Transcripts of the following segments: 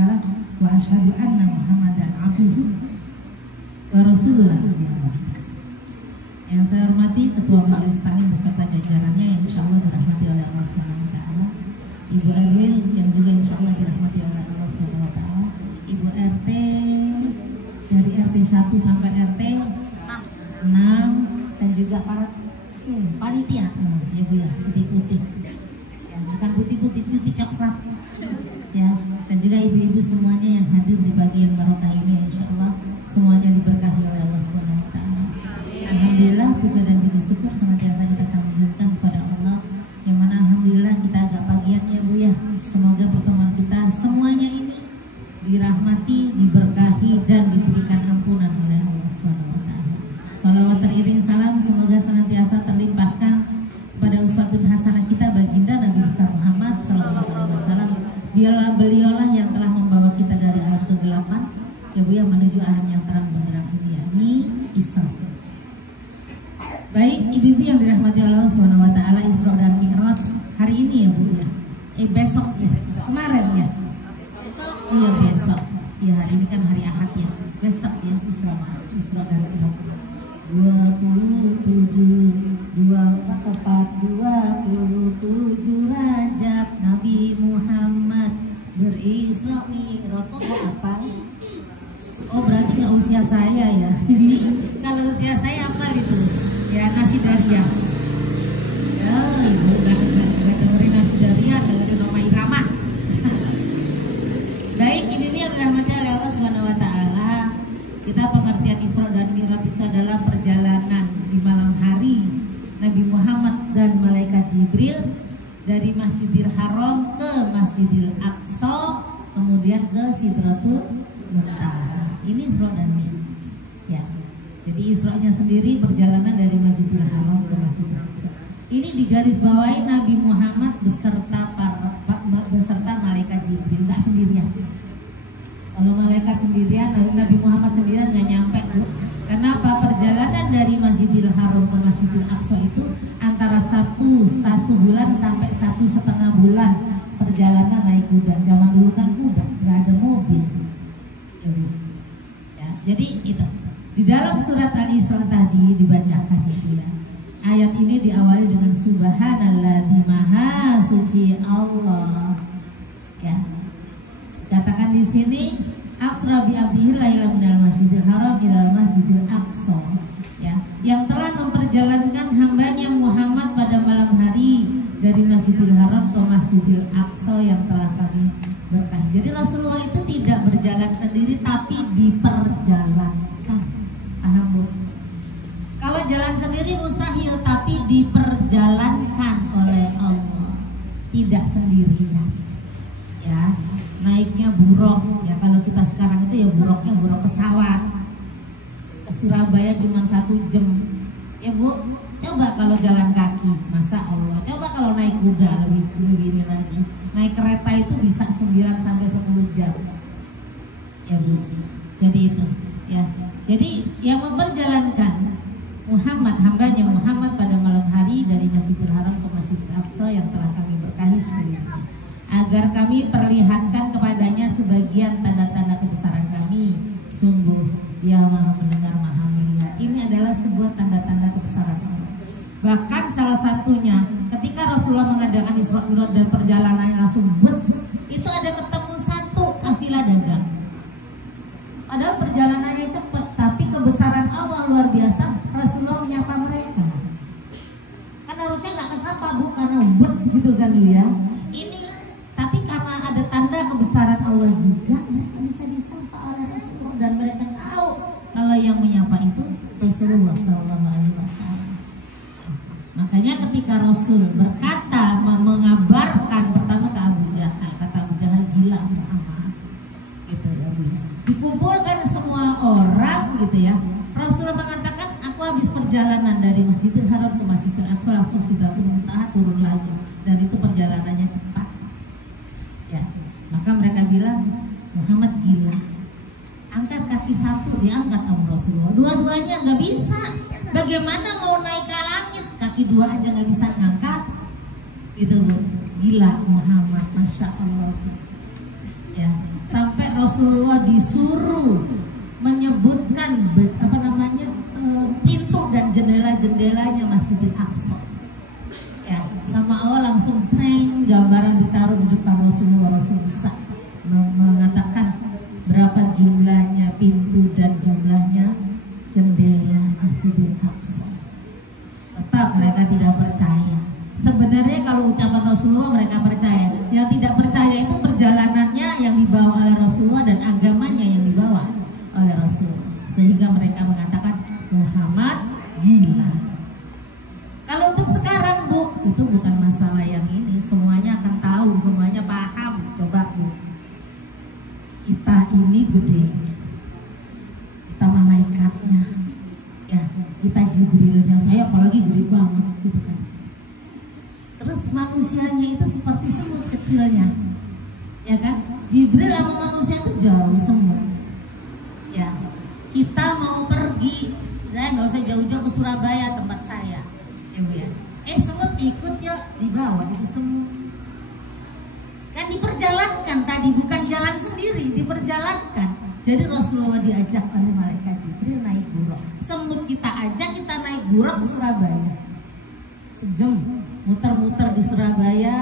syarika lah wa asyhadu anna Muhammadan abduhu wa rasuluh. Yang saya hormati Ketua Majelis Taklim beserta jajarannya yang insyaallah dirahmati oleh Allah Subhanahu wa taala, Ibu Erwin yang juga insyaallah dirahmati oleh Allah Subhanahu wa taala, Ibu RT dari RT 1 sampai RT 6 dan juga para panitia ya Bu ya, putih-putih ya, bukan putih-putih, putih coklat ya, dan juga ibu-ibu semuanya yang hadir di pagi yang barokah ini, insyaallah semuanya diberkahi oleh Allah Subhanahu wa taala. Alhamdulillah, puja dan puji syukur senantiasa kita sambungkan kepada Allah, yang mana alhamdulillah kita agak pagian ya Bu ya. Semoga pertemuan kita semuanya ini dirahmati, diberkahi dan diberikan ampunan oleh Allah Subhanahu wa taala. Salawat teriring salam semoga senantiasa terlimpahkan kepada uswatun hasanah kita baginda Nabi besar Muhammad sallallahu alaihi wasallam. Beliaulah yang telah membawa kita dari alam kegelapan ya Bu ya menuju alam yang terang benderang ini, yakni Isra. Baik ibu-ibu yang dirahmati Allah Subhanahu wa taala, Isra dan Mi'raj hari ini ya Bu ya. Besok ya. Kemarin ya. Iya besok. Ya hari ini kan hari Ahad ya. Besok ya Isra dan Mi'raj. 27 Rajab Nabi Muhammad berisra Mi'raj. Kok apa? Oh berarti nggak usia saya ya. Kalau usia saya apa itu? Ya nasi daria. Ya ibu nggak dengerin nasi daria, dengerin Roma Irama. Baik, ini yang dirahmati oleh Allah Subhanahu wa taala. Kita pengertian Isra dan Mi'raj itu adalah perjalanan di malam hari Nabi Muhammad dan malaikat Jibril dari Masjidil Haram ke Masjidil Aqsa, kemudian ke Sidratul Muntaha. Ini Isra dan Mi'raj. Ya. Jadi Isra-nya sendiri perjalanan dari Masjidil Haram ke Masjidil Aqsa. Ini digarisbawahi Nabi Muhammad beserta malaikat Jibril, nggak sendirian. Kalau malaikat sendirian, Nabi Muhammad sendirian nggak nyampe. Kenapa? Perjalanan dari Masjidil Haram ke Masjidil Aqsa itu antara satu bulan sampai 1,5 bulan perjalanan naik kuda. Zaman dulu kan kuda, nggak ada mobil. Ya, jadi itu. Di dalam surat Al-Isra tadi dibacakan itu ya. Ayat ini diawali dengan Subhanalladzi Maha Suci Allah. Ya. Katakan di sini Asra bi abdihi laila minal masjidil haram ilal masjidil aqsa. Ya, yang telah memperjalankan hambanya Muhammad pada malam hari dari Masjidil Haram ke Masjidil Aqsa yang telah kami berkahi. Jadi Rasulullah itu tidak berjalan sendiri tapi diperjalankan. Paham Bu? Kalau jalan sendiri mustahil, tapi diperjalankan oleh Allah, tidak sendirian. Ya, naiknya buruk. Ya kalau kita sekarang itu ya buruknya buruk pesawat. Ke Surabaya cuma 1 jam. Ya Bu, coba kalau jalan kaki, masa Allah. Coba kalau naik kuda lebih ini lagi. Naik kereta itu bisa 9 sampai 10 jam. Ya Bu. Jadi itu, ya. Jadi yang memperjalankan Muhammad, hambanya Muhammad pada malam hari dari Masjidil Haram ke Masjidil Aqsa yang telah kami berkahi sebelumnya, agar kami perlihatkan kepadanya sebagian tanda-tanda kebesaran kami. Sungguh Dia Maha Mendengar, Maha Melihat. Ini adalah sebuah tanda-tanda kebesaran Allah. Bahkan salah satunya ketika Rasulullah mengadakan Isra Mi'raj dan perjalanannya langsung bus, itu ada ketemu satu kafilah dagang. Padahal perjalanannya cepat, tapi kebesaran Allah luar biasa. Rasulullah menyapa mereka. Kan harusnya nggak kesapa Bu, karena bus gitu kan ya. Ini tapi karena ada tanda kebesaran Allah juga, mereka bisa disapa oleh Rasulullah dan mereka tahu kalau yang menyapa itu Rasulullah SAW. Makanya ketika Rasul berkata, mengabarkan pertama ke Abu Jahal, kata Abu Jahal, gila Muhammad, gitu ya Bu. Dikumpulkan semua orang gitu ya. Rasulullah mengatakan, aku habis perjalanan dari Masjidil Haram ke Masjidil Aqsa langsung Sidratul Muntaha turun lagi, dan itu perjalanannya cepat. Ya, maka mereka bilang Muhammad gila. Angkat kaki satu diangkat sama Rasulullah, dua-duanya nggak bisa. Bagaimana mau naik ke langit? Kaki dua aja nggak bisa ngangkat. Gitu Bu, gila Muhammad, masya Allah. Ya, sampai Rasulullah disuruh menyebutkan pintu dan jendela-jendelanya Masjidil Aqsa. Ya, sama Allah langsung tren gambaran ditaruh di depan Rasulullah. Rasul bisa mengatakan berapa jumlahnya pintu dan jumlahnya jendela Masjidil Aqsa. Tetap mereka tidak percaya. Sebenarnya kalau ucapan Rasulullah mereka percaya. Yang tidak percaya itu perjalanannya yang dibawa oleh Rasulullah dan agamanya yang dibawa oleh Rasulullah. Sehingga mereka mengatakan Muhammad gila. Kalau untuk sekarang Bu, itu bukan masalah yang ini. Semuanya akan tahu, semuanya paham. Coba Bu, kita ini gede, kita malaikatnya, ya kita Jibrilnya, saya apalagi gede banget gitu kan. Terus manusianya itu seperti semut kecilnya, ya kan? Jibril sama manusia itu jauh semut. Ya, kita mau pergi, saya nggak usah jauh-jauh ke Surabaya tempat saya, ya Bu ya. Semut ikut yuk, dibawa itu semut. Kan diperjalankan tadi, bukan jalan sendiri, diperjalankan. Jadi Rasulullah diajak oleh malaikat Jibril naik buruk. Semut kita ajak, kita naik buruk ke Surabaya. Sejam muter-muter di Surabaya,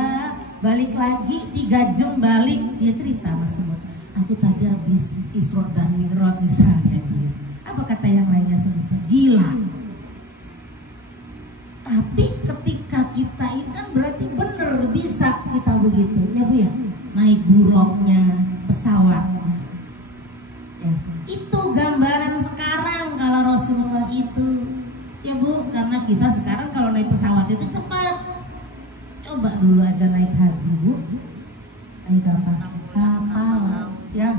balik lagi 3 jam balik. Dia cerita sama semut, aku tadi habis Isra dan Mi'raj misalnya. Apa kata yang lainnya semut? Gila. Tapi ketika kita itu kan berarti bener bisa kita begitu, ya Bu ya, naik buruknya pesawatnya. Ya, itu gambaran sekarang kalau Rasulullah itu, ya Bu, karena kita sekarang kalau naik pesawat itu cepat. Coba dulu aja naik haji Bu, naik apa? Kapal, ya.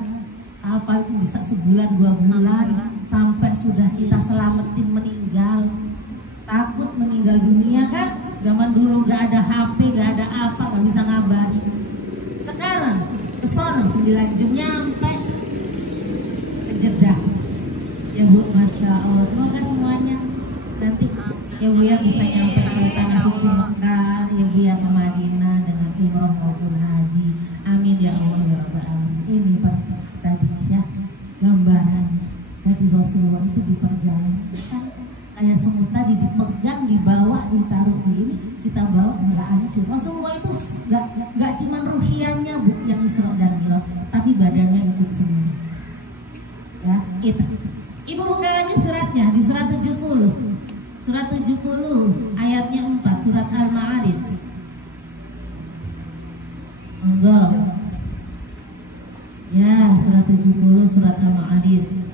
Kapal itu bisa sebulan 2 bulan sampai sudah kita selamatin meninggal. Takut meninggal dunia kan, zaman dulu gak ada HP, gak ada apa, gak bisa ngabarin. Sekarang kesono 9 jam nyampe ke Jeddah. Ya Bu, Masya Allah, semoga semuanya nanti ya Bu ya bisa nyampe ke tanah suci Mekah, ya Bu ya, ke Madinah dengan umroh maupun haji. Amin ya Allah ya Rabbal Alamin. Ini Pak tadi ya gambaran. Jadi Rasulullah itu diperjalankan kayak semut tadi, dipegang, dibawa, ditaruh di ini, kita bawa nggak hancur. Rasulullah itu nggak cuma ruhiannya Bu yang Isra dan Mi'raj, tapi badannya ikut semua. Ya, itu. Ibu buka lagi suratnya di surat 70. Surat 70 ayatnya 4, surat Al-Ma'arij. Monggo. Ya, surat 70 surat Al-Ma'arij.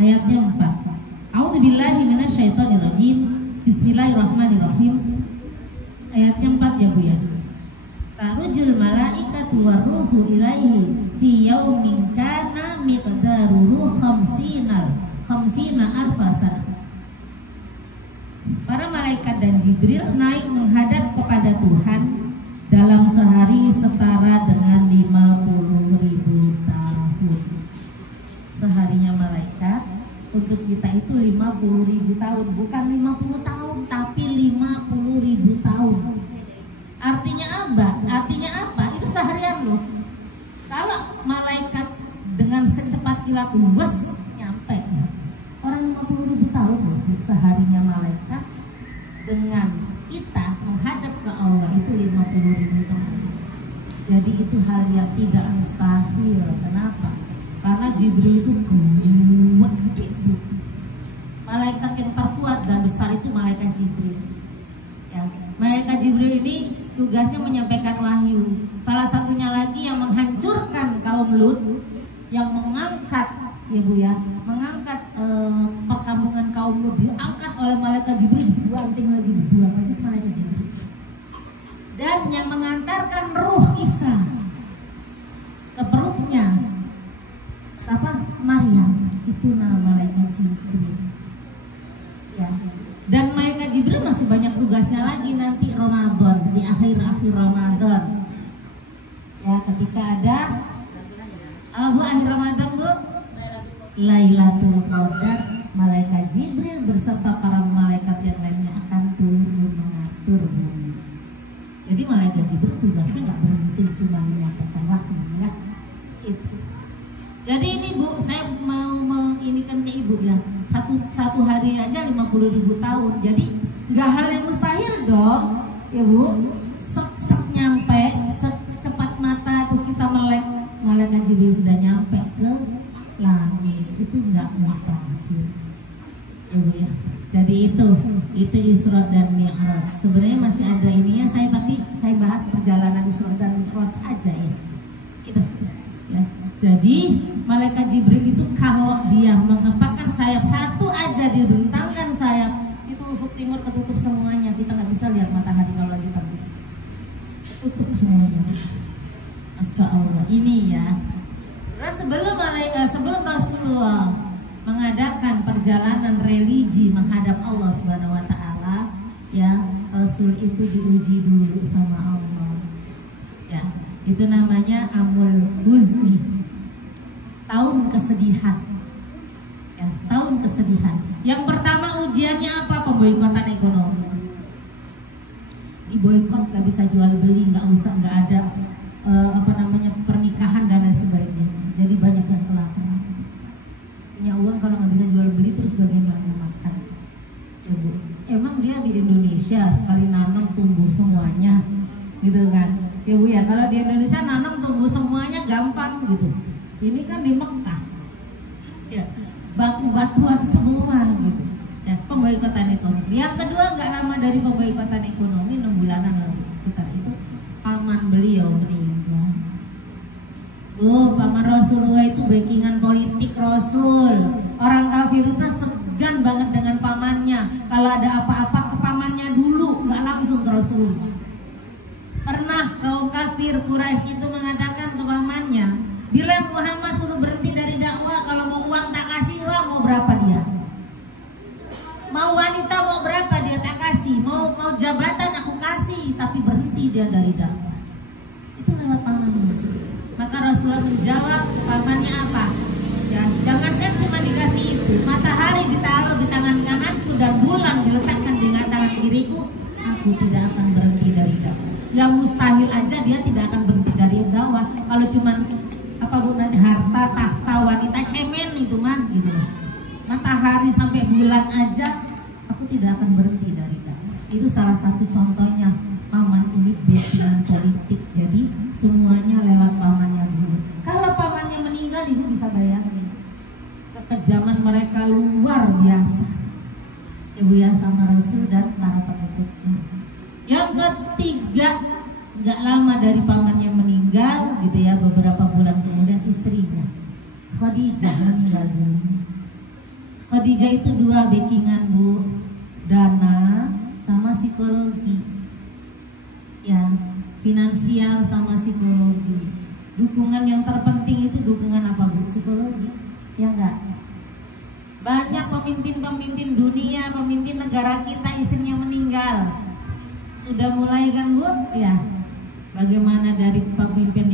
Ayatnya 4. A'udzubillahi minasyaitonirrajim. Bismillahirrahmanirrahim. Ayatnya 4 ya Bu ya. Tarujul malaikatu waruhu ilaihi fi yaumin kana miqdaruhu khamsina alfasan. Para malaikat dan Jibril naik menghadap kepada Tuhan dalam sehari setara dengan 50.000 tahun. Seharinya malaikat untuk kita itu 50.000 tahun, bukan 50 tahun tapi 50.000 tahun. Artinya apa? Itu seharian loh. Kalau malaikat dengan secepat kilat wes nyampe. Orang 50.000 tahun loh seharinya malaikat, dengan kita menghadap ke Allah itu 50.000 tahun. Jadi itu hal yang tidak mustahil. Kenapa? Karena Jibril itu gede. Malaikat yang terkuat dan besar itu malaikat Jibril. Ya, malaikat Jibril ini tugasnya menyampaikan wahyu. Salah satunya lagi yang menghancurkan kaum Lut, yang mengangkat, ya Bu ya, mengangkat perkampungan kaum Lut, diangkat oleh malaikat Jibril, dibanting lagi, dibuang lagi itu malaikat Jibril. Dan yang mengantarkan ruh Isa ke perutnya apa? Maryam, itu nama malaikat Jibril. Ya. Dan malaikat Jibril masih banyak tugasnya lagi nanti Ramadan, di akhir-akhir Ramadan. Ya, ketika ada Bu, akhir Ramadan Bu, Lailatul Qadar, malaikat Jibril beserta para malaikat yang lainnya akan turun mengatur bumi. Jadi malaikat Jibril tugasnya nggak berhenti cuma 50.000 tahun. Jadi nggak hal yang mustahil dong, ya Bu. Sek nyampe, secepat mata terus kita melek, malaikat Jibril sudah nyampe ke langit. Itu nggak mustahil, ya Bu ya. Jadi itu Isra dan Mi'raj. Sebenarnya masih ada ininya, tapi saya bahas perjalanan Isra dan Mi'raj aja ya. Itu ya. Jadi malaikat Jibril itu kalau dia mengepakkan sayap satu aja, dibentangkan sayap, itu ufuk timur ketutup semuanya. Kita nggak bisa lihat matahari kalau lagi terbit. Tutup semuanya. Masya Allah. Ini ya. Terus sebelum Rasulullah mengadakan perjalanan religi menghadap Allah Subhanahu wa taala, ya, Rasul itu diuji dulu sama Allah. Ya, itu namanya Amul Huzni. Tahun kesedihan. Ya, tahun kesedihan. Yang pertama ujiannya apa? Pemboikotan ekonomi. Diboikot, gak bisa jual beli, nggak ada pernikahan dan lain sebagainya. Jadi banyak yang kelaparan. Punya uang kalau nggak bisa jual beli terus bagaimana makan? Coba. Emang dia di Indonesia sekali nanam tumbuh semuanya, gitu kan? Ya Bu ya, kalau di Indonesia nanam tumbuh semuanya gampang gitu. Ini kan di Mekah, ya batu-batuan semua gitu. Ya, pemboikotan ekonomi. Yang kedua nggak lama dari pemboikotan ekonomi, 6 bulanan lalu sekitar itu, paman beliau meninggal. Paman Rasulullah itu backingan politik Rasul. Orang kafir itu segan banget dengan pamannya. Kalau ada apa-apa ke pamannya dulu, nggak langsung ke Rasulullah. Pernah kaum kafir Quraisy itu mengatakan ke pamannya, bila Muhammad suruh berhenti dari dakwah, kalau mau uang tak kasih uang, mau berapa dia? Mau wanita mau berapa dia tak kasih, mau jabatan aku kasih, tapi berhenti dia dari dakwah. Itu lewat pamannya. Maka Rasulullah menjawab pamannya apa? Ya, jangankan cuma dikasih itu, matahari ditaruh di tangan kananku dan bulan diletakkan di tangan kiriku, aku tidak akan berhenti dari dakwah. Yang mustahil aja dia tidak akan berhenti dari dakwah. Kalau cuma apa gunanya harta, tahta, wanita, cemen itu mah gitu. Matahari sampai bulan aja aku tidak akan berhenti dari dakwah. Itu salah satu contohnya paman ini backingan politik. Jadi semuanya lewat pamannya dulu. Kalau pamannya meninggal, ibu bisa bayangin kekejaman mereka luar biasa. Ibu ya, sama Rasul dan para pengikutnya. Yang ketiga, nggak lama dari pamannya meninggal, gitu ya, beberapa bulan kemudian istrinya Khadijah meninggal dunia. Khadijah itu 2 backingan Bu, dana sama psikologi, ya, finansial sama psikologi. Dukungan yang terpenting itu dukungan apa Bu? Psikologi, ya enggak? Banyak pemimpin-pemimpin dunia, pemimpin negara kita istrinya meninggal. Sudah mulai kan Bu? Ya. Bagaimana dari pemimpin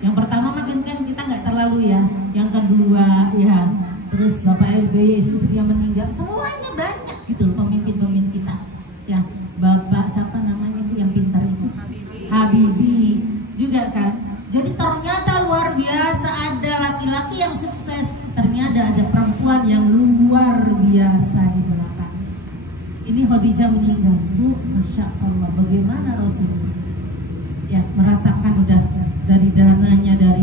yang pertama makin kan kita nggak terlalu ya. Yang kedua ya, terus Bapak SBY istrinya meninggal. Semuanya banyak gitu pemimpin-pemimpin kita. Ya, Bapak siapa namanya Bu yang pintar itu? Habibie juga kan. Jadi ternyata luar biasa, ada laki-laki yang sukses, ternyata ada perempuan yang luar biasa di belakang. Ini Khadijah meninggal, Bu, Masya Allah, bagaimana Rasulullah ya merasakan udah dari dananya, dari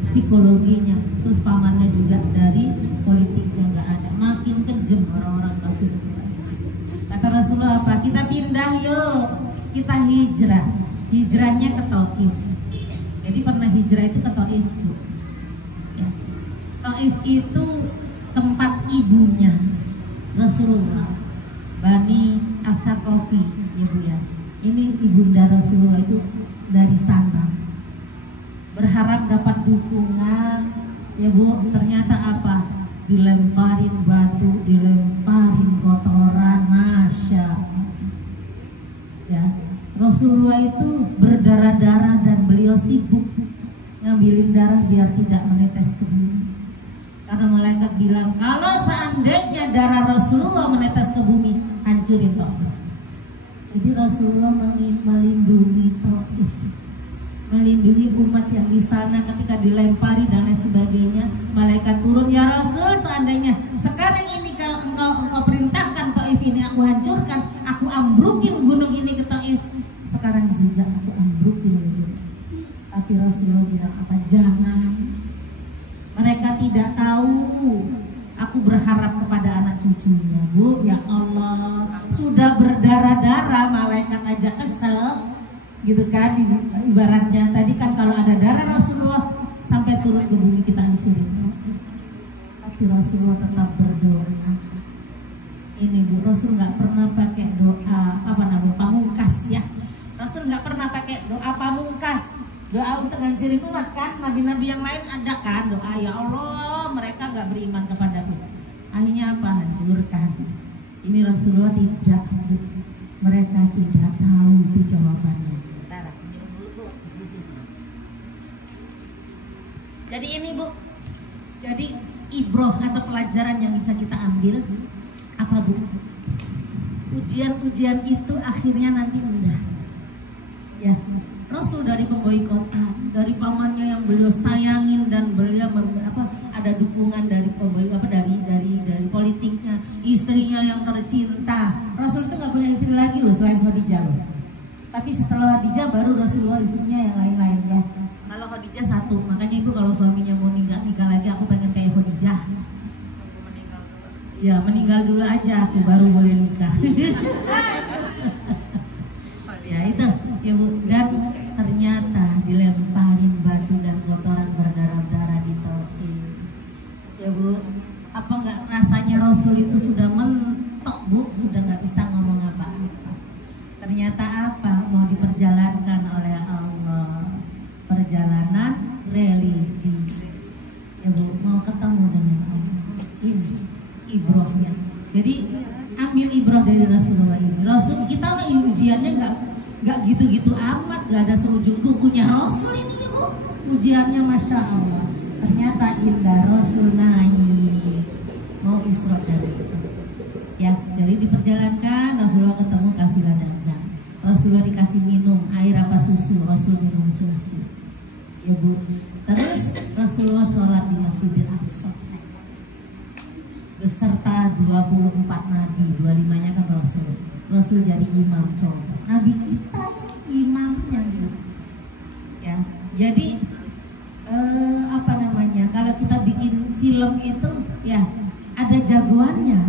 psikologinya, terus pamannya juga dari politiknya nggak ada, makin kejam orang-orang kafir. Kata Rasulullah apa? Kita pindah yuk, kita hijrah. Hijrahnya ke Taif. Jadi pernah hijrah itu ke Taif. Ya. Taif itu tempat ibunya Rasulullah, Bani Al-Thaqafi, ya Bu ya. Ini ibunda Rasulullah itu dari sana. Berharap dapat dukungan, ya Bu. Ternyata apa? Dilemparin batu, dilemparin kotoran, Masya Allah. Ya. Rasulullah itu berdarah-darah dan beliau sibuk ngambilin darah biar tidak menetes ke bumi. Karena malaikat bilang kalau seandainya darah Rasulullah menetes ke bumi, hancurin Taif. Jadi Rasulullah melindungi Taif, melindungi umat yang di sana ketika dilempari dan lain sebagainya. Malaikat turun, ya Rasul, seandainya sekarang ini kalau engkau aku hancurkan, aku ambrukin gunung ini ke Taif. Sekarang juga aku ambrukin gunung. Tapi Rasulullah bilang apa? Jangan. Mereka tidak tahu. Aku berharap kepada anak cucunya, Bu. Ya Allah, sudah berdarah-darah, malaikat aja kesel, gitu kan? Ibaratnya tadi kan kalau ada darah Rasulullah sampai turun ke bumi kita hancurin. Tapi Rasulullah tetap berdoa. Ini Bu, Rasul nggak pernah pakai doa pamungkas ya. Rasul nggak pernah pakai doa pamungkas. Doa untuk hancurin umat kan, nabi-nabi yang lain ada kan doa, ya Allah mereka gak beriman kepadaku. Akhirnya apa? Hancurkan. Ini Rasulullah tidak, mereka tidak tahu itu jawabannya. Jadi ini Bu, jadi ibroh atau pelajaran yang bisa kita ambil apa Bu? Ujian-ujian itu akhirnya nanti indah. Ya. Rasul dari pemboikotan, dari pamannya yang beliau sayangin dan beliau ada dukungan dari dari politiknya, istrinya yang tercinta. Rasul itu nggak punya istri lagi loh selain Khadijah. Tapi setelah Khadijah baru Rasulullah istrinya yang lain-lain ya. Kalau Khadijah satu, makanya Ibu kalau suaminya mau nikah lagi, aku pengen kayak Khadijah. Ya meninggal dulu aja, aku baru boleh nikah. Ya itu ya Bu, dan ternyata dilemparin batu dan kotoran berdarah-darah di Taif. Ya Bu, apa nggak rasanya Rasul itu sudah mentok Bu, sudah nggak bisa ngomong apa-apa. Ternyata apa? Mau diperjalankan oleh Allah, perjalanan religi. Ya Bu, mau ketemu dengan Allah. Ini ibrohnya. Jadi ambil ibroh dari Rasulullah ini. Rasul kita mah ujiannya nggak gitu-gitu amat, nggak ada seujung kukunya Rasul ini ya Bu. Ujiannya Masya Allah. Ternyata indah, Rasul naik mau Isra dari itu. Ya, jadi diperjalankan Rasulullah ketemu kafilah dagang. Rasulullah dikasih minum air apa susu, Rasul minum susu. Ya Bu. Terus Rasulullah sholat di Masjidil Aqsa beserta 24 nabi, 25-nya kan Rasul. Rasul jadi imam coba. Nabi kita ini imamnya gitu. Ya, jadi kalau kita bikin film itu ya ada jagoannya.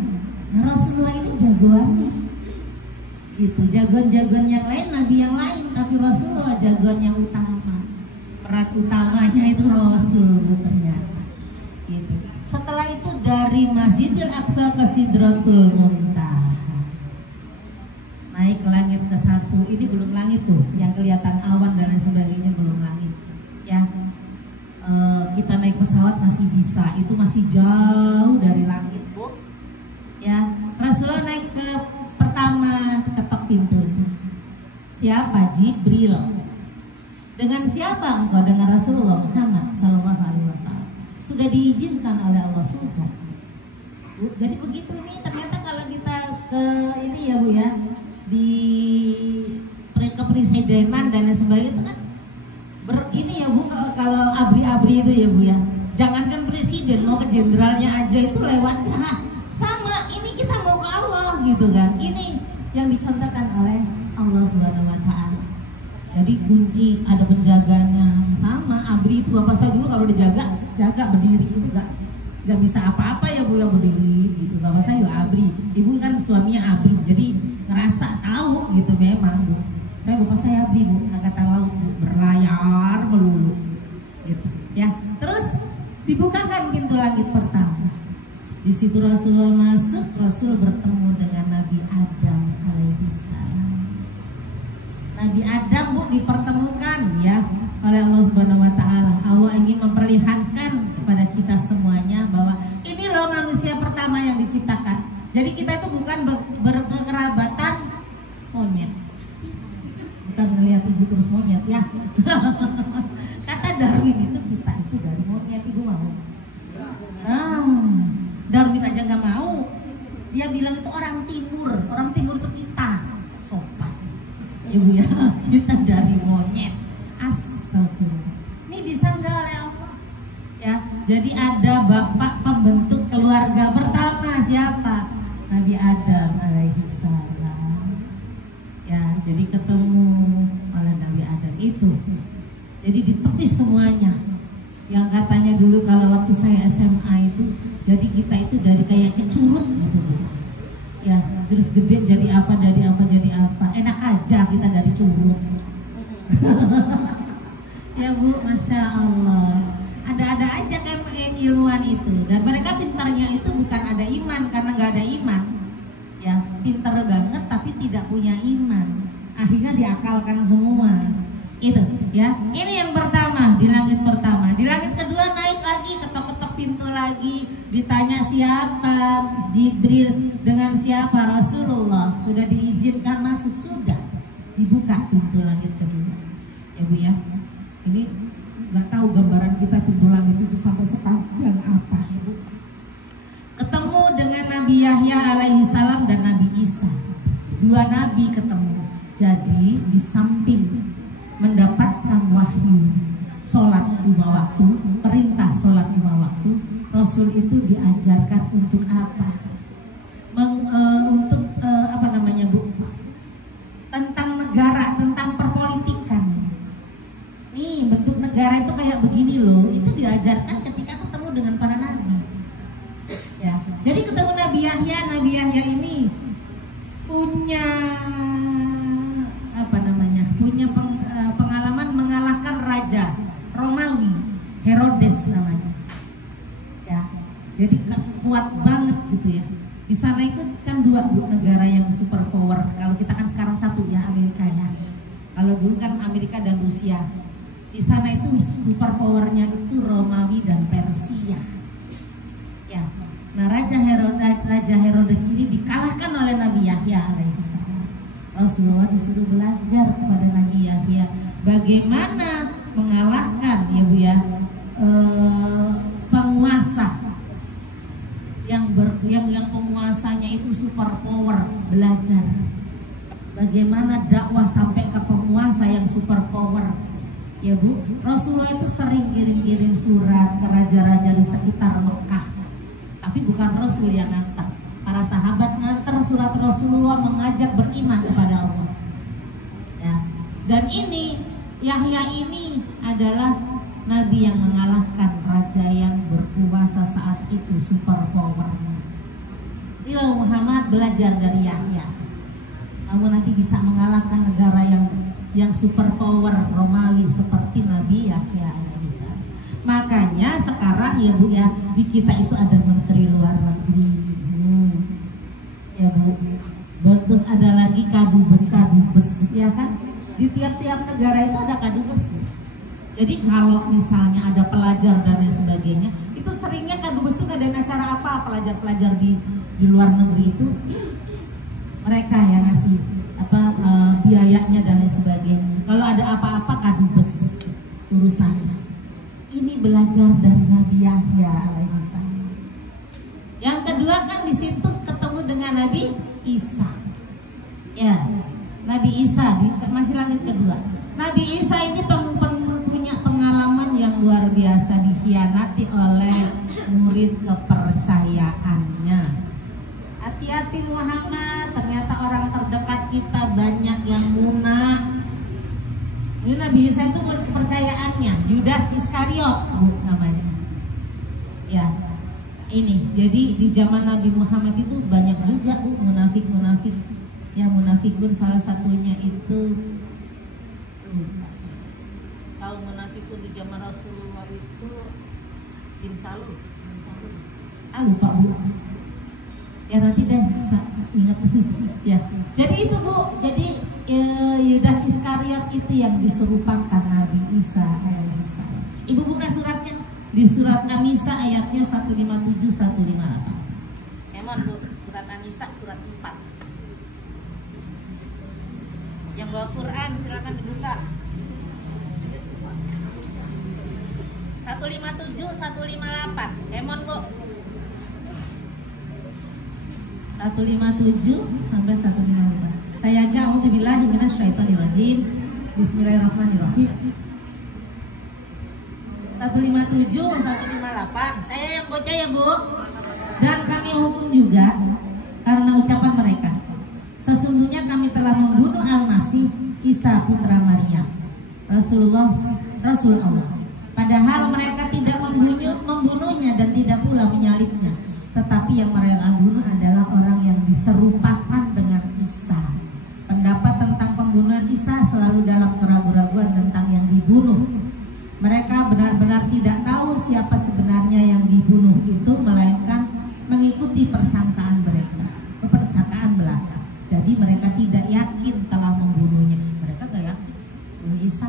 Nah, Rasulullah ini jagoannya. Gitu. Jagoan-jagoan yang lain, nabi yang lain, tapi Rasulullah jagoan yang utama. Peran utamanya itu Rasul ternyata. Gitu. Setelah itu dari Masjidil Aqsa ke Sidratul Muntaha, naik ke langit ke satu. Ini belum langit tuh, yang kelihatan awan dan lain sebagainya belum langit. Ya, kita naik pesawat masih bisa, itu masih jauh dari langit Bu. Ya, Rasulullah naik ke pertama, ketok pintu. Siapa? Jibril. Dengan siapa engkau? Dengan Rasulullah Muhammad Sallallahu Alaihi Wasallam. Sudah diizinkan oleh Allah Subhanahu. Jadi begitu ini ternyata kalau kita ke ini ya Bu ya, di kepresidenan dan lain sebagainya itu kan ini ya Bu, kalau abri-abri itu ya Bu ya, jangankan presiden, mau ke jenderalnya aja itu lewat. Sama ini kita mau ke Allah gitu kan. Ini yang dicontohkan oleh Allah Subhanahu Wa Taala. Jadi kunci ada penjaganya. Sama abri itu bapak saya dulu kalau dijaga berdiri itu nggak bisa apa-apa ya Bu yang berdiri gitu. Bapak saya ya abri, ibu kan suaminya abri, jadi ngerasa tahu gitu memang Bu. Bapak saya abri Bu, angkatan laut Bu, berlayar melulu gitu. Ya, terus dibukakan pintu langit pertama. Di situ Rasulullah masuk, Rasul bertemu dengan Nabi Adam alaihissalam. Nabi Adam Bu dipertemukan ya oleh Allah Subhanahu Wa Taala. Allah ingin memperlihatkan kepada kita semuanya bahwa ini loh manusia pertama yang diciptakan. Jadi kita itu bukan berkekerabatan monyet, bukan ngelihat ibu terus monyet ya. Kata Darwin itu kita itu dari monyet, ibu mau. Darwin aja nggak mau. Dia bilang itu orang timur itu kita sopan. Ibu ya, kita dari monyet. Astagfirullah. Ini bisa nggak oleh Allah? Ya, jadi ada bapak pembentuk keluarga pertama siapa? Nabi Adam alaihissalam. ketemu oleh Nabi Adam itu. Jadi ditepis semuanya. Yang katanya dulu kalau waktu saya SMA itu, jadi kita itu dari kayak cecurut gitu. Ya, terus gede jadi apa, jadi apa, jadi apa. Enak aja kita dari curut. Ya Bu, Masya Allah. Ada-ada aja kan ilmuwan itu. Dan mereka pintarnya itu bukan ada iman, karena nggak ada iman. Ya, pintar banget tapi tidak punya iman. Akhirnya diakalkan semua. Itu ya. Ini yang pertama, di langit pertama. Di langit kedua naik lagi, ketok-ketok pintu lagi, ditanya siapa? Jibril. Dengan siapa? Rasulullah. Sudah diizinkan masuk, sudah dibuka pintu langit kedua. Ya Bu ya. Ini nggak tahu gambaran kita pintu langit itu sampai sepanjang apa ya Bu. Ketemu dengan Nabi Yahya alaihi salam dan Nabi Isa. Dua nabi ketemu. Jadi di samping mendapatkan wahyu sholat 5 waktu, perintah sholat 5 waktu, Rasul itu diajarkan untuk apa? Untuk apa namanya Bu? Tentang negara, tentang perpolitikan. Nih bentuk negara itu kayak begini loh. Itu diajarkan ketika ketemu dengan para nabi. Ya, jadi ketemu Nabi Yahya. Nabi Yahya ini punya apa namanya? Punya pengalaman mengalahkan raja Romawi, Herodes namanya. Ya, jadi kuat banget gitu ya. Di sana itu kan 2 negara yang super power. Kalau kita kan sekarang 1 ya, Amerika ya. Kalau dulu kan Amerika dan Rusia. Di sana itu super powernya itu Romawi dan Persia. Ya. Nah, Raja Herodes ini dikalahkan oleh Nabi Yahya alaihissalam. Rasulullah disuruh belajar kepada Nabi Yahya bagaimana mengalahkan ya Bu ya penguasa yang penguasanya itu super power. Belajar bagaimana dakwah sampai ke penguasa yang super power. Ya Bu, Rasulullah itu sering kirim-kirim surat ke raja-raja di sekitar Mekah. Tapi bukan Rasul yang ngantar. Para sahabat ngantar surat Rasulullah mengajak beriman kepada Allah. Ya. Dan ini Yahya ini adalah nabi yang mengalahkan raja yang berkuasa saat itu super power. Inilah Muhammad belajar dari Yahya. Kamu nanti bisa mengalahkan negara yang super power Romawi seperti Nabi Yahya alaihissalam. Makanya sekarang ya Bu ya, di kita itu ada menteri luar negeri. Ya Bu. Terus ada lagi kadubes ya kan? Di tiap-tiap negara itu ada kadubes. Jadi kalau misalnya ada pelajar dan lain sebagainya, itu seringnya kadubes itu ngadain acara apa? Pelajar-pelajar di luar negeri itu mereka yang ngasih biayanya dan lain sebagainya. Kalau ada apa-apa kadubes urusannya. Ini belajar dari Nabi Yahya alaihissalam. Yang kedua kan di situ ketemu dengan Nabi Isa. Ya, Nabi Isa masih langit kedua. Nabi Isa ini punya pengalaman yang luar biasa, dikhianati oleh murid kepercayaannya. Hati-hati Muhammad, ternyata orang terdekat kita banyak yang munafik. Ini Nabi Isa itu murid kepercayaannya, Yudas Iskariot namanya. Ya, ini jadi di zaman Nabi Muhammad itu banyak juga munafik. Ya munafikun salah satunya itu tahu munafikun di zaman Rasulullah itu bin Salul. Lupa Bu. Ya nanti deh ingat. Ya. Jadi itu Bu. Jadi Yudas Iskariot itu yang diserupakan Nabi Isa alaihissalam. Ibu buka suratnya di surat An-Nisa ayatnya 157 158. Emang Bu, surat An-Nisa surat 4. Yang bawa Quran silakan dibuka. 157 158. Emon Bu. 157 sampai 158. Saya aja auzubillahi minasyaitonirrajim. Bismillahirrahmanirrahim. 157 158. Saya yang baca ya Bu. Dan kami hukum juga karena ucapan mereka. Sesungguhnya kami telah membunuh Al-Masih Isa putra Maryam, Rasul Allah. Padahal mereka tidak membunuhnya dan tidak pula menyalibnya, tetapi yang mereka bunuh adalah orang yang diserupakan dengan Isa. Pendapat tentang pembunuhan Isa selalu dalam keraguan-raguan tentang yang dibunuh. Mereka benar-benar tidak tahu siapa sebenarnya yang dibunuh itu, melainkan mengikuti persangkaan mereka, persangkaan belaka. Jadi mereka tidak yakin telah membunuhnya. Mereka gak yakin bunuh Isa,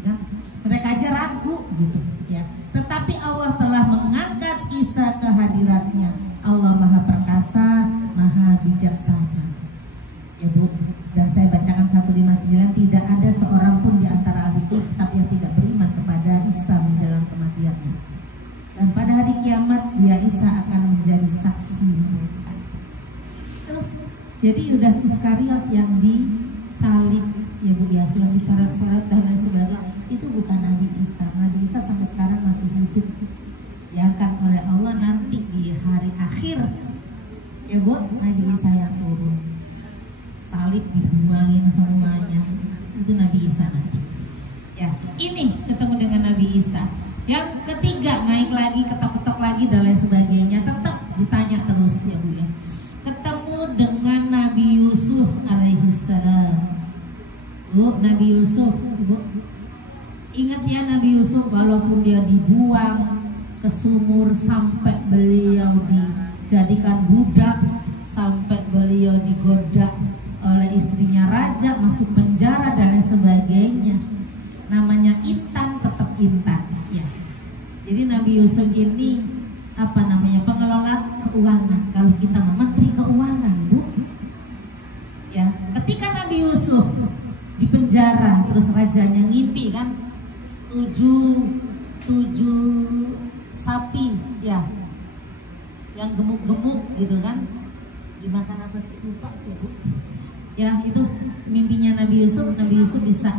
kan? Mereka aja ragu gitu ya. Tetapi Allah telah mengangkat Isa ke hadiratnya. Allah Maha Perkasa, Maha Bijaksana. Ya Bu, dan saya bacakan 159, tidak ada seorang pun di antara ahli kitab yang tidak beriman kepada Isa menjelang kematiannya. Dan pada hari kiamat dia Isa akan menjadi saksi. Jadi Yudas Iskariot yang disalib ya Bu ya, yang diseret-seret dan lain sebagainya, itu bukan Nabi Isa. Nabi Isa sampai sekarang masih hidup, diangkat oleh Allah nanti di hari akhir ya Bu. Nabi Isa yang turun, salib dibuangin semuanya, itu Nabi Isa nanti ya. Ini ketemu dengan Nabi Isa. Yang ketiga, naik lagi, ketok-ketok lagi dan lain sebagainya, tetap ditanya terus ya Bu ya. Ketemu dengan Nabi Yusuf alaihissalam. Bu, Nabi Yusuf, Bu, ingat ya Nabi Yusuf, walaupun dia dibuang ke sumur, sampai beliau dijadikan budak, sampai beliau digoda oleh istrinya raja, masuk penjara dan lain sebagainya, namanya Intan tetap Intan ya. Jadi Nabi Yusuf ini apa namanya, pengelola keuangan. Kalau kita menteri keuangan Bu ya, ketika Nabi Yusuf di penjara, terus rajanya ngimpi kan, tujuh sapi ya, yang gemuk-gemuk gitu kan, dimakan apa sih, lupa ya Bu ya. Itu mimpinya Nabi Yusuf. Nabi Yusuf bisa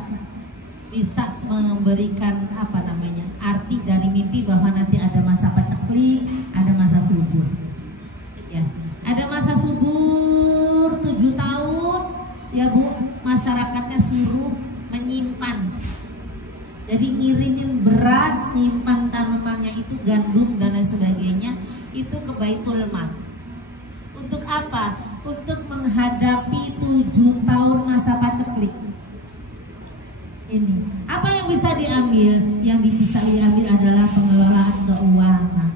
memberikan apa namanya, arti dari mimpi bahwa nanti ada masa paceklik, ada masa subur ya. Ada masa subur 7 tahun ya Bu, masyarakatnya suruh menyimpan. Jadi ngirimin beras, nyimpan tanamannya itu, gandum dan lain sebagainya, itu ke Baitul Mal. Untuk apa? Untuk menghadapi 7 tahun masa paceklik. Ini apa yang bisa diambil? Yang bisa diambil adalah pengelolaan keuangan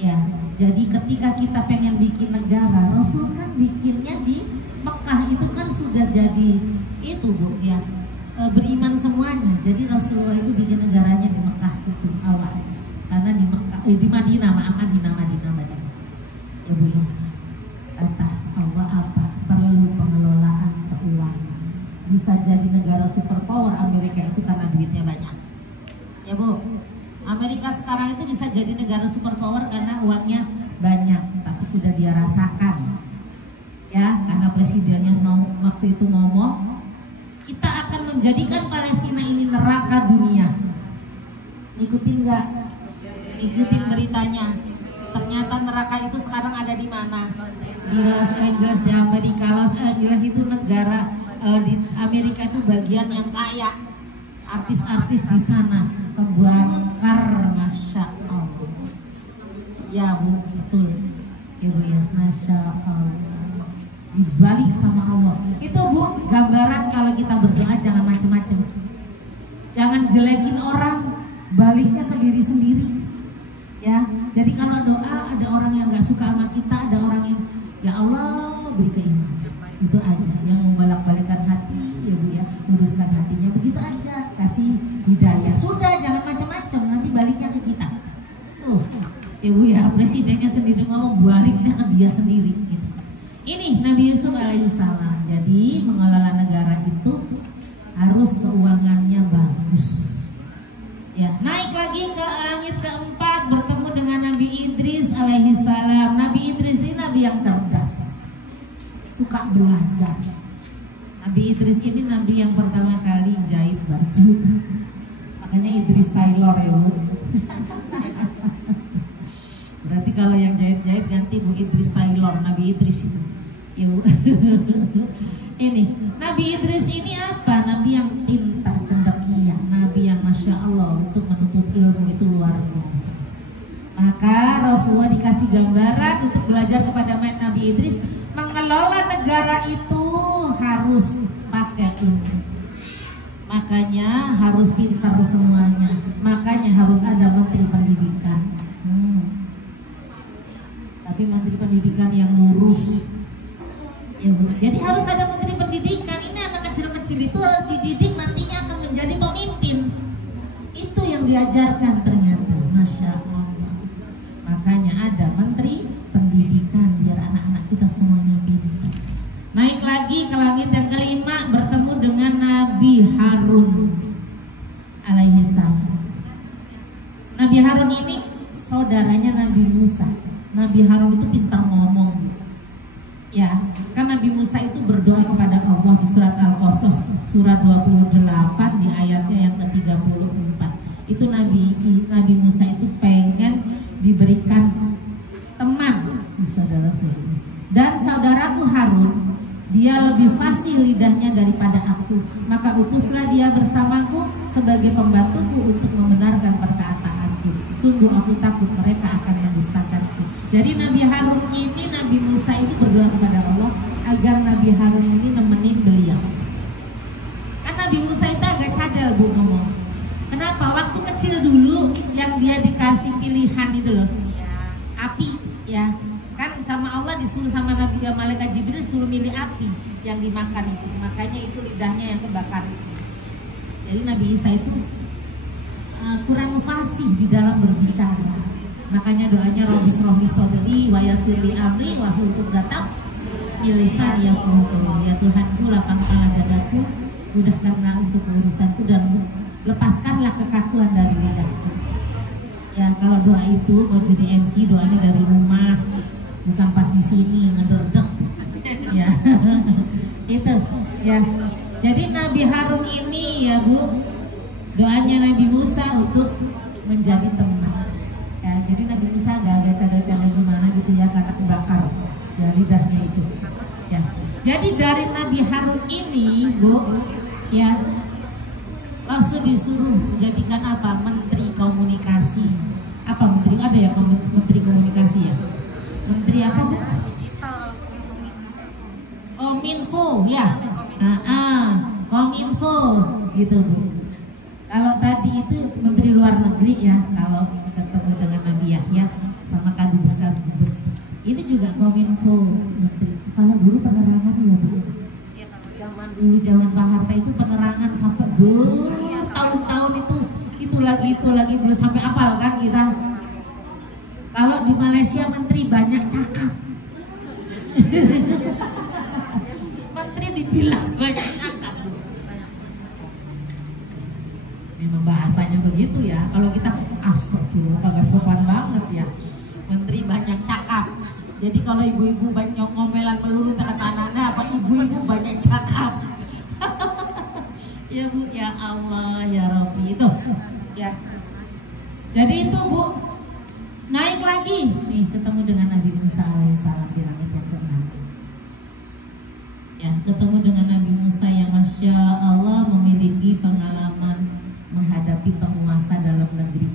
ya. Jadi ketika kita pengen bikin negara, Rasul kan bikinnya di Mekah, itu kan sudah jadi itu Bu ya, beriman semuanya. Jadi Rasulullah itu bikin negaranya di Mekah itu awal, karena di Mekah, di Madinah, Madinah ya Bu ya. Kata Allah apa? Perlu pengelolaan keuangan. Bisa jadi negara superpower Amerika itu karena duitnya banyak ya Bu. Amerika sekarang itu bisa jadi negara superpower karena uangnya banyak, tapi sudah dia rasakan ya, karena presidennya waktu itu ngomong, kita akan menjadikan Palestina ini neraka dunia. Ngikutin nggak? Ngikutin beritanya. Ternyata neraka itu sekarang ada di mana? Di Los Angeles, di Amerika. Los Angeles itu negara di Amerika itu bagian yang kaya. Artis-artis di sana kebakar, masya Allah. Ya Bu, betul. Ya Bu ya, masya Allah. Dibalik sama Allah. Itu Bu, gambaran kalau kita berdoa jangan macem-macem. Jangan jelekin orang, baliknya ke diri sendiri. Ya, jadi kalau doa ada orang yang nggak suka sama kita, ada orang yang ya Allah beri keimanan. Itu aja yang membolak-balikan hati ya Bu ya, luruskan hatinya, begitu aja, kasih hidayah. Sudah, jangan macam-macam, nanti baliknya ke kita. Tuh ya Bu ya, presidennya sendiri ngomong, baliknya ke dia sendiri gitu. Ini Nabi Yusuf alaihissalam. Jadi mengelola negara itu harus keuangannya bagus ya. Naik lagi ke langit keempat, bertemu dengan Nabi Idris alaihissalam. Nabi Idris ini nabi yang cerdas, suka belajar. Nabi Idris ini nabi yang pertama kali jahit baju, makanya Idris Taylor ya Bu. Berarti kalau yang jahit-jahit ganti Bu Idris Taylor, Nabi Idris itu. Ini Nabi Idris ini apa? Nabi yang pintar, cendekia, Nabi yang masya Allah untuk menuntut ilmu itu luar biasa. Maka Rasulullah dikasih gambaran untuk belajar kepada Nabi Idris, mengelola negara itu harus pakai ilmu. Makanya harus pintar semuanya. Makanya harus ada menteri pendidikan. Tapi menteri pendidikan yang lurus. Jadi harus ada menteri pendidikan. Ini anak kecil-kecil itu harus dididik, nantinya akan menjadi pemimpin. Itu yang diajarkan ternyata. Masya Allah. Makanya ada menteri pendidikan biar anak-anak kita semuanya pintar. Naik lagi ke langit yang kelima, bertemu dengan Nabi Harun alaihi salam. Nabi Harun ini saudaranya Nabi Musa. Nabi Harun itu pintar ngomong. Ya, kan Nabi Musa itu berdoa kepada Allah di surat Al-Qasas surat 28 di ayatnya yang ke-34. Itu Nabi Musa itu pengen diberikan teman, saudaraku. Dan saudaraku Harun, dia lebih fasih lidahnya daripada aku, maka utuslah dia bersamaku sebagai pembantuku untuk membenarkan perkataanku. Sungguh aku takut mereka akan mendustakanku. Jadi Nabi Harun ini, Nabi Musa itu berdoa kepada Allah agar Nabi Harun ini nemenin beliau. Kan Nabi Musa itu agak cadel bu ngomong. Kenapa? Waktu kecil dulu yang dia dikasih pilihan itu loh, api ya. Kan sama Allah disuruh sama Nabi Malaikat Jibril suruh milih api yang dimakan itu. Makanya itu lidahnya yang kebakar. Jadi Nabi Isa itu kurang fasih di dalam berbicara. Makanya doanya Rabbi shrahli sadri wa yassir li amri wa hlul 'uqdatam min lisani yafqahu qawli. Ya Tuhanku, lapangkanlah dadaku, mudahkanlah untuk urusanku, dan lepaskanlah kekakuan dari lidahku. Ya kalau doa itu mau jadi MC, doanya dari rumah, bukan pas di sini ngederdek. Ya. Itu ya. Jadi Nabi Harun ini ya Bu, doanya Nabi Musa untuk menjadi teman. Ya, jadi Nabi Musa agak cadel-cadel gimana gitu ya, karena kebakar ya lidahnya itu. Ya. Jadi dari Nabi Harun ini Bu, ya langsung disuruh menjadikan apa? Menteri komunikasi. Apa menteri? Ada ya menteri komunikasi ya? Menteri apa Bu? Kominfo ya. Kominfo gitu Bu. Kalau tadi itu Menteri Luar Negeri ya, kalau ketemu dengan Nabi Yahya sama Kadubes. Ini juga Kominfo Menteri. Kalau dulu penerangan ya Bu. Zaman dulu zaman Pak Harta itu penerangan sampai tahun-tahun itu lagi belum sampai apal kan kita. Kalau di Malaysia menteri banyak cakap. Menteri dibilang banyak cakap. Memang bahasanya begitu ya. Kalau kita astagfirullah agak sopan banget ya. Menteri banyak cakap. Jadi kalau ibu-ibu banyak ngomelan melulu kata anak-anak, apa ibu-ibu banyak cakap. Ya Bu, ya Allah, ya Rabbi itu. Ya. Jadi itu Bu, naik lagi nih ketemu dengan Nabi Musa alaihissalam di langit yang ke-6. Ya, ketemu dengan Nabi Musa yang masya Allah memiliki pengalaman menghadapi penguasa dalam negeri.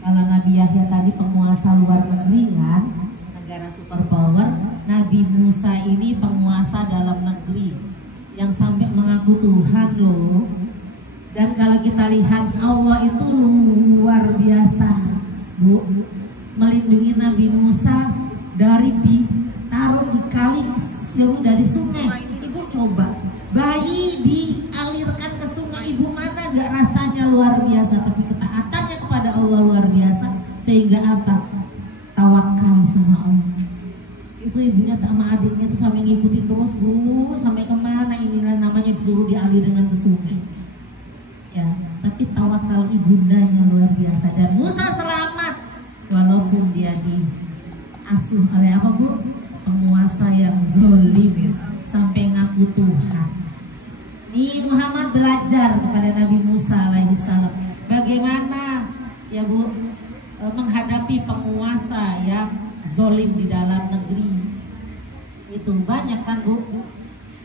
Kalau Nabi Yahya tadi penguasa luar negeri kan, negara superpower, Nabi Musa ini penguasa dalam negeri yang sampai mengaku Tuhan loh. Dan kalau kita lihat Allah itu luar biasa Bu, melindungi Nabi Musa dari ditaruh di kali dari sungai. Ibu coba bayi dialirkan ke sungai, ibu mana gak rasanya luar biasa, tapi ketaatannya kepada Allah luar biasa, sehingga apa? Tawakal sama Allah. Itu ibunya sama adiknya tuh sampai ngikutin terus Bu, sampai kemana inilah namanya disuruh dialirkan ke sungai. Ya, tapi tawakal ibundanya luar biasa, dan Musa selamat walaupun dia diasuh oleh apa Bu? Penguasa yang zolim sampai ngaku Tuhan. Nih Muhammad belajar kepada Nabi Musa alaihissalam bagaimana ya Bu menghadapi penguasa yang zolim di dalam negeri. Itu banyak kan Bu,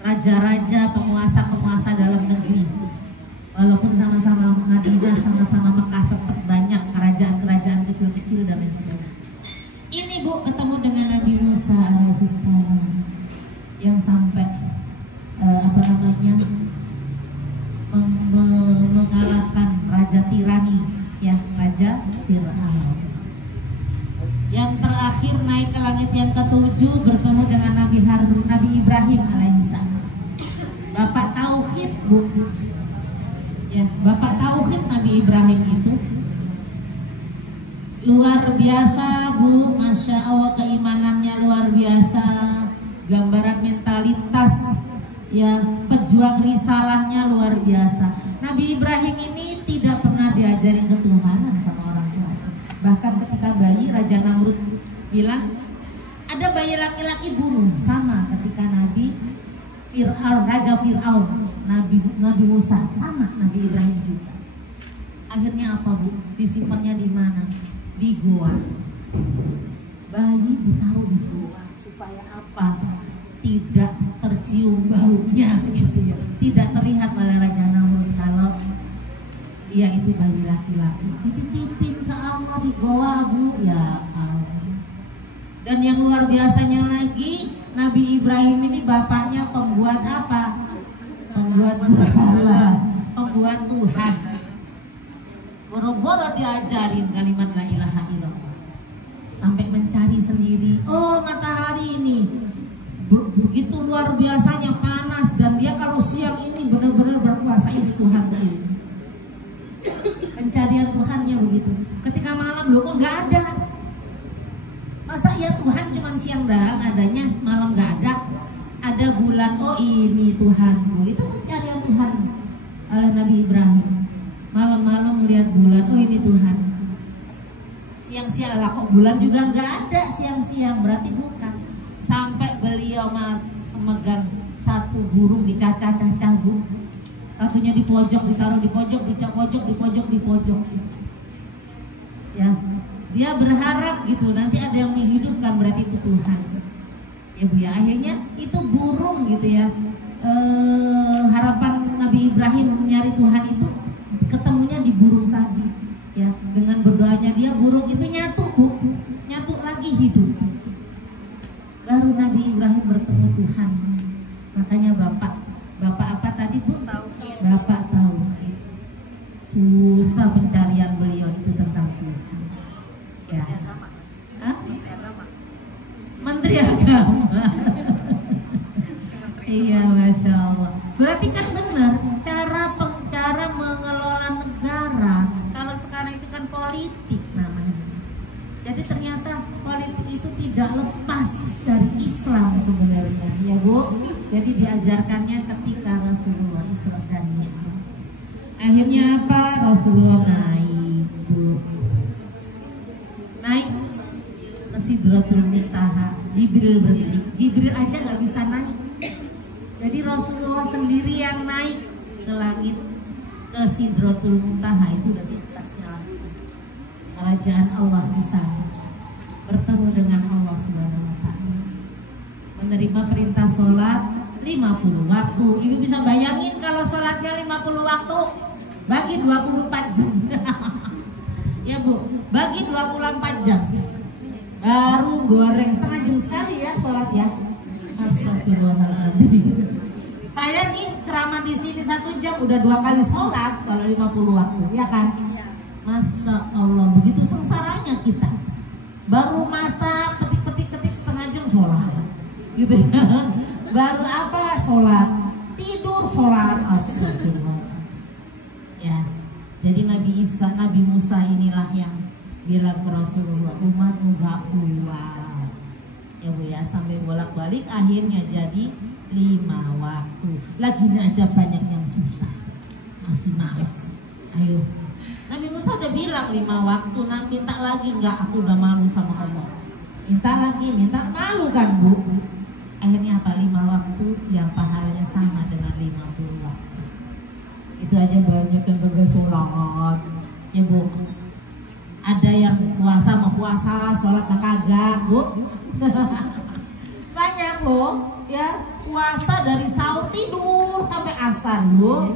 raja-raja, penguasa-penguasa dalam negeri. Walaupun sama-sama Madinah, sama-sama Mekah, tetap banyak kerajaan-kerajaan kecil-kecil dan lain sebagainya. Ini Bu ketemu dengan Nabi Musa alaihissalam yang sampai mengalahkan raja tirani, ya, Raja Fir'aun. Yang terakhir naik ke langit yang ketujuh bertemu dengan Nabi Harun, Nabi Ibrahim alaihissalam. Bapak tauhid Bu. Ya, Bapak tauhid Nabi Ibrahim itu luar biasa Bu, Masya Allah, keimanannya luar biasa, gambaran mentalitas, ya, pejuang risalahnya luar biasa. Nabi Ibrahim ini tidak pernah diajarin ketuhanan sama orang tua. Bahkan ketika bayi, Raja Namrud bilang ada bayi laki-laki bunuh, sama ketika Nabi Fir'aun, Raja Fir'aun, Nabi Musa, sama Nabi Ibrahim juga. Akhirnya apa Bu? Disimpannya di mana? Di goa. Bayi ditaruh di goa supaya apa? Tidak tercium baunya gitu ya. Tidak terlihat oleh Raja Namrud kalau dia itu bayi laki-laki. Dititipin ke Allah di goa Bu, ya Allah. Dan yang luar biasanya lagi, Nabi Ibrahim ini bapaknya pembuat apa? Pembuat berhala, pembuat Tuhan. Boro-boro diajarin kalimat la ilaha illallah, sampai mencari sendiri. Oh, matahari ini begitu luar biasanya panas, dan dia kalau siang ini benar-benar berkuasa, ini Tuhan ini. Pencarian Tuhannya begitu. Ketika malam loh kok nggak ada. Masa ya Tuhan cuma siang doang adanya, malam nggak ada. Ada bulan, oh ini Tuhanku. Itu pencarian Tuhan oleh Nabi Ibrahim. Malam-malam melihat bulan, oh ini Tuhan. Siang-siang lah kok bulan juga nggak ada siang-siang, berarti bukan. Sampai beliau memegang satu burung dicacah-cacah Bu. Satunya di pojok, ditaruh di pojok, dicak-pojok, di pojok, di pojok. Ya, dia berharap gitu nanti ada yang menghidupkan, berarti itu Tuhan. Ya Bu ya, akhirnya itu burung gitu ya. Harapan Nabi Ibrahim mencari Tuhan itu ketemunya di burung tadi. Ya, dengan berdoanya dia, burung itu nyatu Bu, nyatu lagi hidup. Baru Nabi Ibrahim bertemu Tuhan. Makanya Bapak apa tadi Bu? Bapak tahu. Susah pencarian beliau itu tentang Tuhan. Ya. Hah? Menteri Agama. Iya, Masya Allah. Berarti kan benar cara mengelola negara. Kalau sekarang itu kan politik namanya. Jadi ternyata politik itu tidak lepas dari Islam sebenarnya, ya Bu. Jadi diajarkannya ketika Rasulullah Isra dan Mi'raj. Akhirnya apa? Rasulullah naik Bu. Naik ke Sidratul Muntaha. Jibril berhenti. Jibril aja nggak bisa naik. Jadi Rasulullah sendiri yang naik ke langit, ke Sidratul Muntaha, itu udah di atasnya lagi. Kerajaan Allah di sana. Bertemu dengan Allah Subhanahu wa Ta'ala. Menerima perintah sholat 50 waktu. Ibu bisa bayangin kalau sholatnya 50 waktu bagi 24 jam. Ya Bu, bagi 24 jam. Baru goreng setengah jam sekali ya sholat ya. Astagfirullahaladzim. Saya nih ceramah di sini 1 jam udah 2 kali sholat kalau 50 waktu, ya kan? Masya Allah, begitu sengsaranya kita. Baru masak, ketik setengah jam sholat, gitu ya. Baru apa sholat, tidur sholat. Astagfirullah. Ya, jadi Nabi Musa inilah yang bilang ke Rasulullah, umatmu gak kuat. Ya Bu ya, sampai bolak-balik akhirnya jadi 5 waktu. Lagi aja banyak yang susah, masih males. Ayo, Nabi Musa udah bilang 5 waktu, nah minta lagi enggak, aku udah malu sama Allah. Minta lagi, minta malu kan Bu. Akhirnya apa? 5 waktu yang pahalanya sama dengan 50 waktu. Itu aja banyak yang kagak sholat, ya Bu. Ada yang puasa mau puasa, sholat mah kagak Bu. Banyak banyak loh ya, puasa dari sahur tidur sampai asar loh.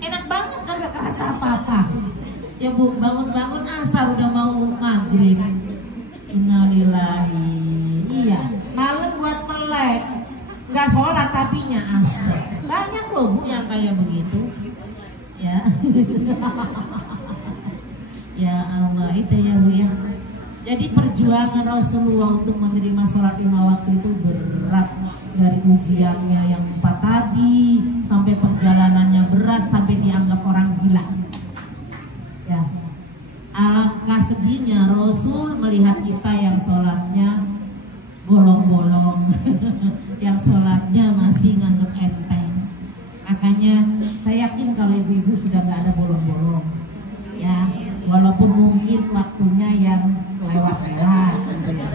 Enak banget, kagak kerasa apa-apa. Ya Bu, bangun-bangun asar udah mau maghrib. Innalillahi. Iya, malam buat melek. Gak sholat tapinya asar. Banyak loh Bu yang kayak begitu. Ya. Ya Allah, itu ya Bu ya. Jadi perjuangan Rasulullah untuk menerima sholat 5 waktu itu berat. Dari ujiannya yang 4 tadi, sampai perjalanannya berat, sampai dianggap orang gila. Ya, alangkah sedihnya Rasul melihat kita yang sholatnya bolong-bolong, yang sholatnya masih nganggep enteng. Makanya saya yakin kalau ibu-ibu sudah nggak ada bolong-bolong, ya, walaupun mungkin waktunya yang lewat-lewat gitu ya.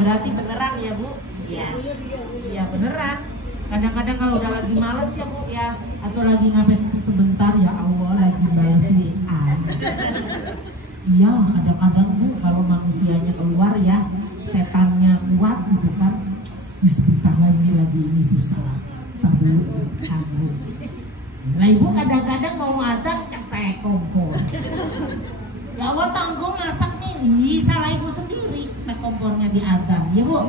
Berarti beneran ya Bu? Iya, iya beneran. Kadang-kadang kalau udah lagi males ya Bu ya, atau lagi ngapain sebentar ya Allah lagi balas WA. Iya, kadang-kadang Bu kalau manusianya keluar ya, setannya kuat gitu kan. Sebentar lagi ini susah. Tangguh. Lah Ibu kadang-kadang mau masak cetek kompor. Ya Allah tanggung masak nih, salah Ibu sendiri, cetek kompornya di azan, ya Bu.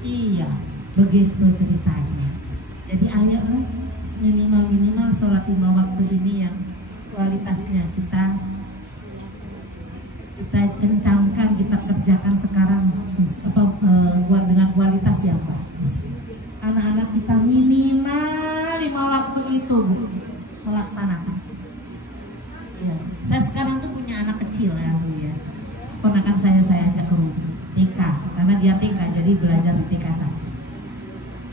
Iya, begitu ceritanya. Jadi ayo minimal sholat 5 waktu ini yang kualitasnya kita kencangkan, kita kerjakan sekarang dengan kualitas yang bagus. Anak-anak kita minimal 5 waktu itu Bu, melaksanakan. Ya, saya sekarang tuh punya anak kecil ya Bu ya. Ponakan saya ajak ke rumah TK, karena dia TK jadi belajar di TK saya.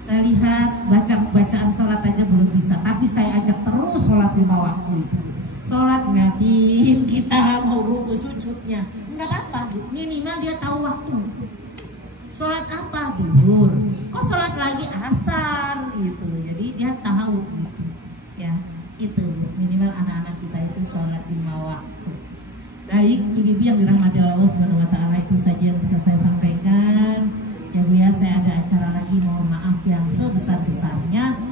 Saya lihat bacaan sholat aja belum bisa, tapi saya ajak terus sholat 5 waktu itu. Sholat ngatin kita mau ruku sujudnya, nggak apa-apa, minimal dia tahu waktu. Sholat apa? Zuhur. Oh sholat lagi asar gitu, jadi dia tahu gitu. Ya itu minimal anak-anak kita itu sholat 5 waktu. Baik, ibu-ibu yang dirahmati Allah Subhanahu wa Ta'ala, itu saja yang bisa saya sampaikan. Ya Bu ya, saya ada acara lagi, mohon maaf yang sebesar-besarnya.